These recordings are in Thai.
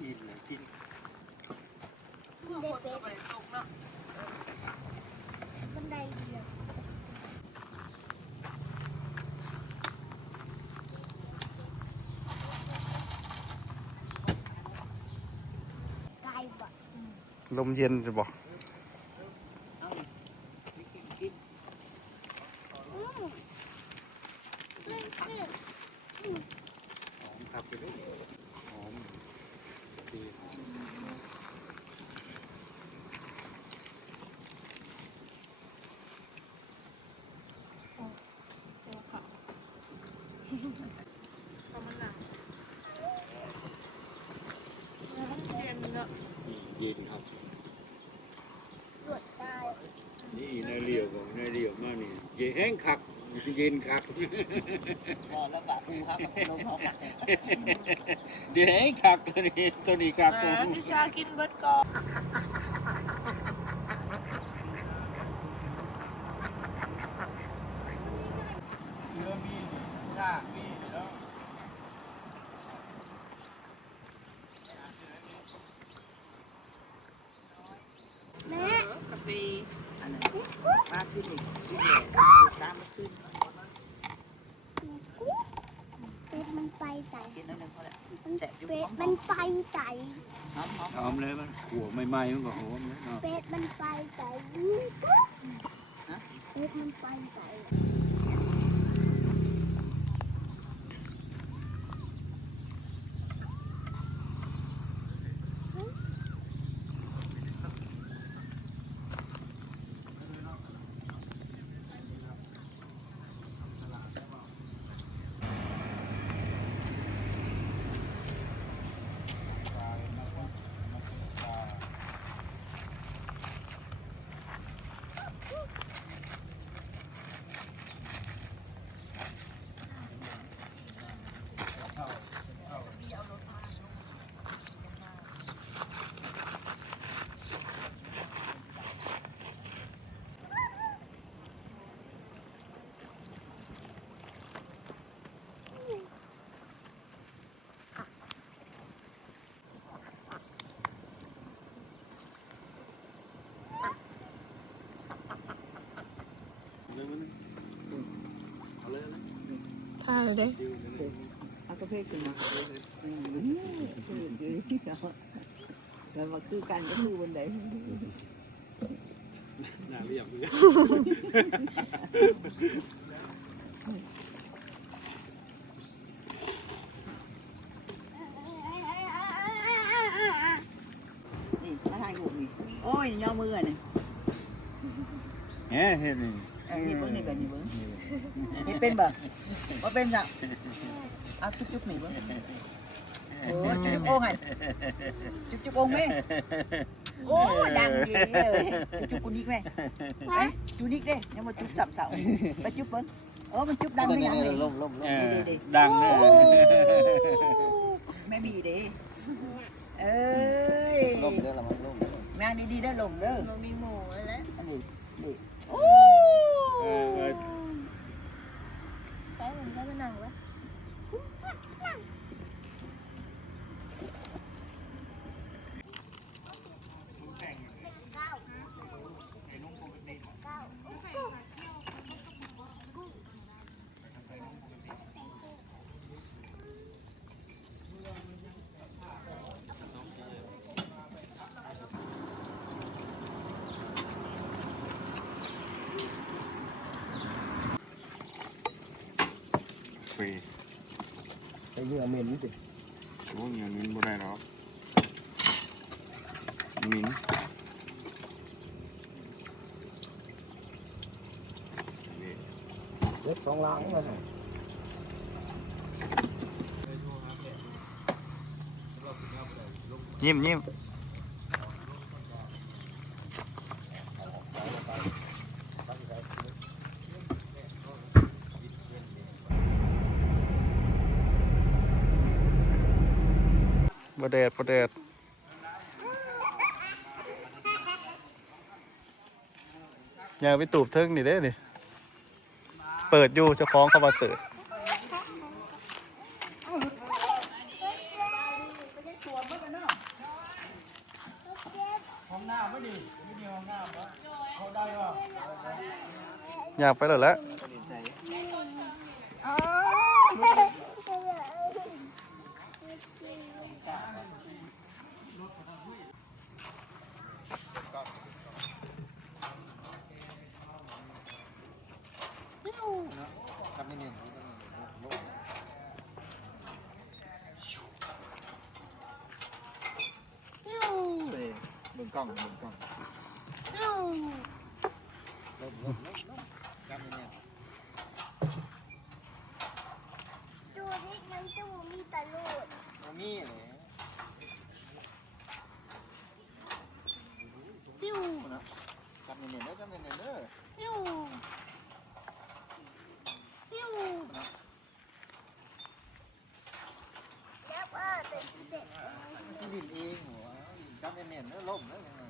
อิ่มเลยกินคนก็ไปตกเนาะบันไดเดียวไกลบ่ ลมเย็นจะบอก หอมครับไปด้วยหอมดีเย็นครับ ตรวจได้ นี่นายเลี้ยวบอกนายเลี้ยวมานี่เย็นแห้งคักเย็นคัก แล้วก็อูครับลมเขาค่ะ เดี๋ยวแห้งคักตัวนี้คักตัว พิชากินเบิร์ดก่อน เนื้อมีซากมีแล้ว แม่ กาแฟอันนั้นปลาขึ้นอีกขึ้นเลยตามมาขึ้น เป็ดมันไปใส่ กินแล้วนึงเขาแหละแสบอยู่ เป็ดมันไปใส่ หอม หอมเลยมันขัวใหม่ๆมันก็หอมเลยเนาะ เป็ดมันไปใส่เป็ดมันไปใส่ เอาเลยนะ ถ่ายเลยเด้ เอากาแฟกินมาแล้วมาคือกันก็คือบนไหน น่าเรียบเลย นี่มาทางอยู่นี่โอ้ยย่อมือนี่ เห็นนี่ นี่เบิ้งนี่แบบนี้เบิ้งนี่เป็นแบบว่าเป็นจ้ะเอาจุ๊บๆนี่เบิ้งโอ้จุ๊บโอ่งไงจุ๊บโอ่งไหมโอ้ดังดีเลยจุ๊บกูนิกไหมไปจุ๊บนิกเด้ยังมาจุ๊บสับเสาไปจุ๊บเบิ้งมันจุ๊บดังไม่ดังเลย ดังเลย แม่บีเด้เอ้ยลมเด้อละมันลมแม่ดีๆได้ลมเด้อ มันมีหมูแล้ว อันนี้นี่โอ้ ไปมันก็มานั่งวะ ฟรี ไอ้เรื่องเมนนี่สิ โอ้ยอย่างนี้บ่ได้หรอกมิ้น เล็ก2 ล้างมาใส่ ยิ้มยิ้ม บ่แดดบ่แดดอย่าไปตูบเทิงนี่เด้นี่เปิดอยู่เจ้าของเขามาเปิด อยากไปแล้วแหละ อ๋อ เบิ่งกล้องเบิ่งกล้องครับเนี่ย ดูที่ยังจะมีตะลุด มันมีเลย ปิ้ว จำเนี่ยเด้อจำเนี่ยเด้อ ปิ้วปิ้วแล้วก็เป็นที่เด็ด ที่ดินเองหัวจำเนี่ยเด้อล่มเด้อยังไง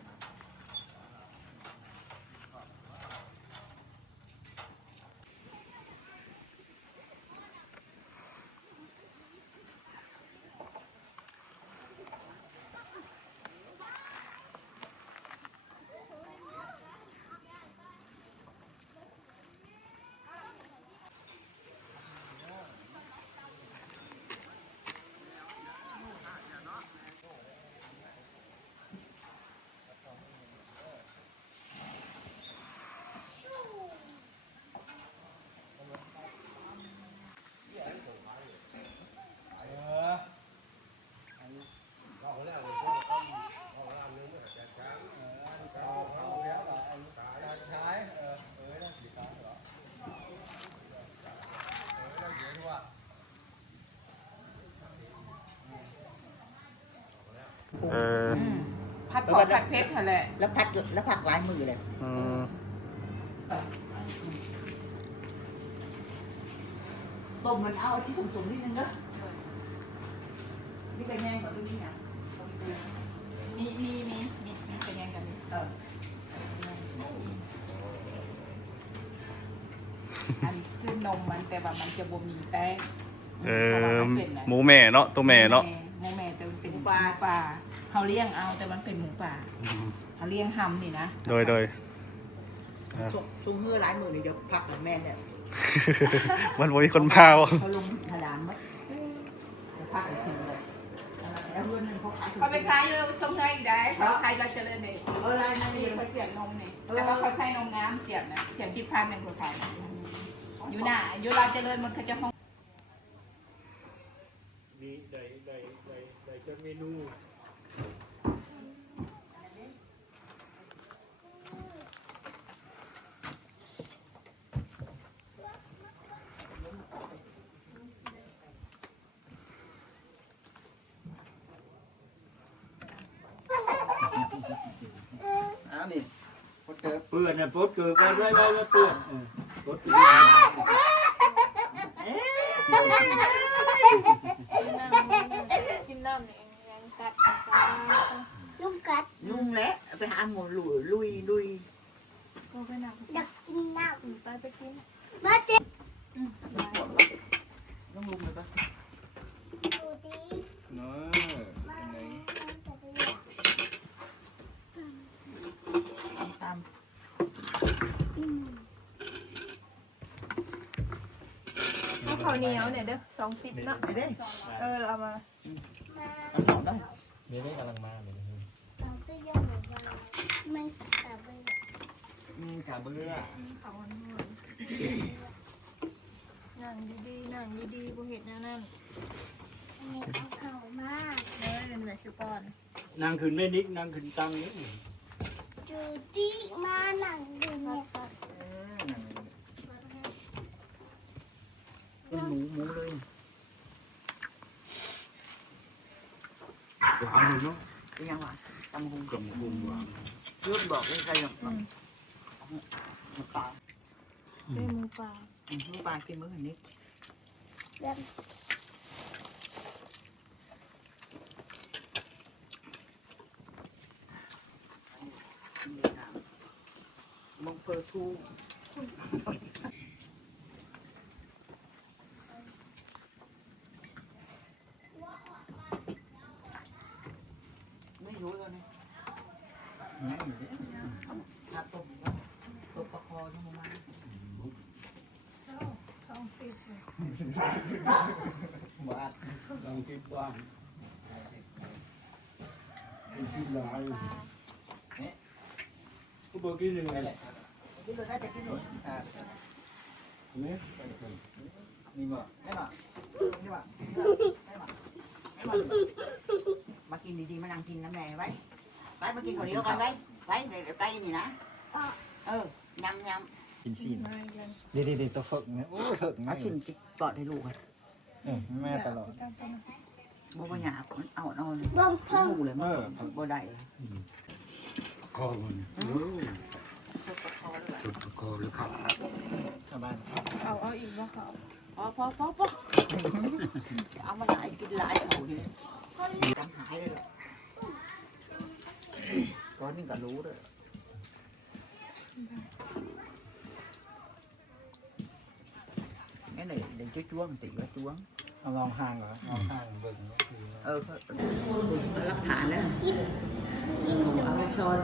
เออ ผัดปอดผัดเพชรแหละแล้วผักหลายมือเลย อืม ต้มมันเอาที่สุ่มๆนิดนึงเนอะนี่กระแยงกับนี่นะ มีเป็นยังกัน อันคือนมมันแต่ว่ามันจะบ่มีแป้ง เออหมูแม่เนาะตัวแม่เนาะ หมูแม่แต่มันเป็นหมูป่าเขาเลี้ยงเอาแต่มันเป็นหมูป่าเขาเลี้ยงหำนี่นะ โดย ชุ่มเมื่อหลายมือนี่เดี๋ยวผักแม่เนี่ย มันบ่มีคนพาบ่ เขาลงทะลานมั้ยผักถึงเลยแล้วเพื่อนนึงเขาขาย เขาไปขายอยู่ชงไงได้เขาขายเราเจริญเด็ก อะไรนั่น นี่ นี่ เขาเสียบนมเนี่ยแต่ว่าเขาใส่นมน้ำเสียบนะเสียบ10,000เขาขายอยู่หน้าอยู่ร้านเจริญมันเขาจะห้อง มีได้จะเมนู อ้าวนี่พดเจอ เปื้อนน่ะพดเกิดกันไว้เปื้อนพดเกิด กินน้ำเนี่ยยังกัดลุงกัด ยุ่งแล้วไปหาหมูลุย ก็ไปนั่ง อยากกินน้ ไปกิน ำมาเจ็บ ลุงเลยก็ ดูดี เนาะ มา ตาม ข้าวเหนียวเนี่ยเด้อ20เนาะ ไปได้ เรามา ทำหนองได้ มีได้กำลังมาเลย เราไปย่างหมูบ้างมันแต่ไป กาเบื่อ เขาหน่อยนั่งดีๆบ่เห็นนั่นนี่เอาเข้ามาเลยเป็นแบบสุปอน นางขึ้นไม่นิกนางขึ้นตังนี่ จูดี้มานั่งดูเนี่ย เป็นหมูเลย หวานเลยเนาะ เป็นยังหวานตำหุง กับกุ้งหวาน ยืดบอกเลยใครหรอกปลา เป็นหมูป่า ปลากินมื้อนี้ แบบ มงเฟอร์ทูไม่รู้แล้วนี่ถ้าต้มก็ตัวประคอลงมา บาด ลองคิดบ้างคิดหลายก็บอกกินยังไงแหละ กินเลยได้จะกินเลย เนี่ย นี่บ่ ไม่มาไม่มามากินดีๆมานั่งกินน้ำแดงไว้ไว้มากินคนเดียวกันไว้ไว้เดี๋ยวไปนี่นะยำ กินซีนดีตัวฝึกเนี่ยโอ้ฝึก เอาชิ้นจิกปอดให้ลูก แม่ตลอด บ่บ่อยากเอาเลยหูเลยมันบ่ได้ คอมันจุดคอหรือขับ ชาวบ้าน เอาอีกว่าเขา พอเอามาหลายกินหลายหูนี่จำหายเลยแหละก้อนนี่ก็รู้เลยcái này đừng chú chuông tỷ quá chuông เอาลองห่างเหรอลองห่างเบิ่ง lắp thả nữa ở cái son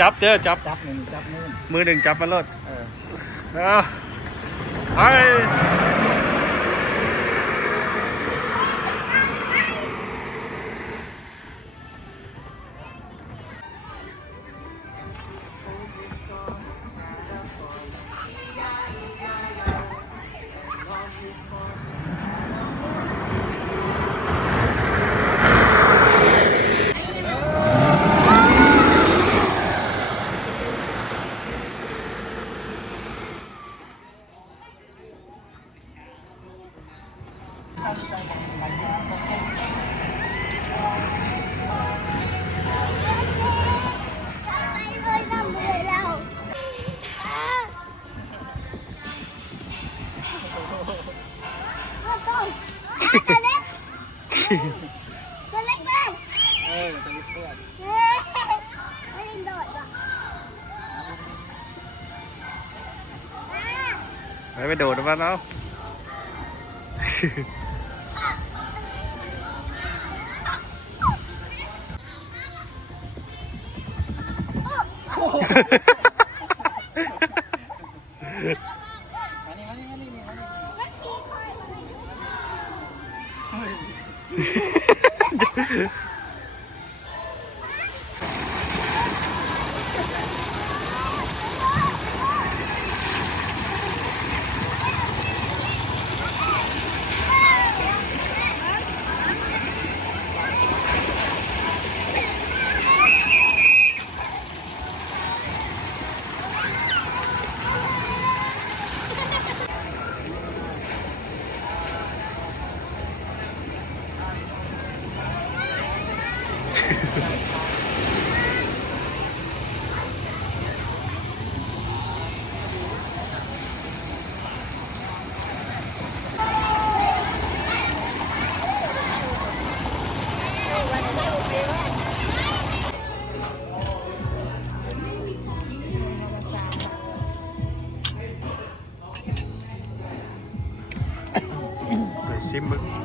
จับเด้อจับ จับหนึ่งจับนู่น มือหนึ่งจับมาลดไปตัวเล็กบ้าง จะมีเพื่อน ไม่ได้โดดหรอก ไปโดดมาแล้ว ไปซิมมึง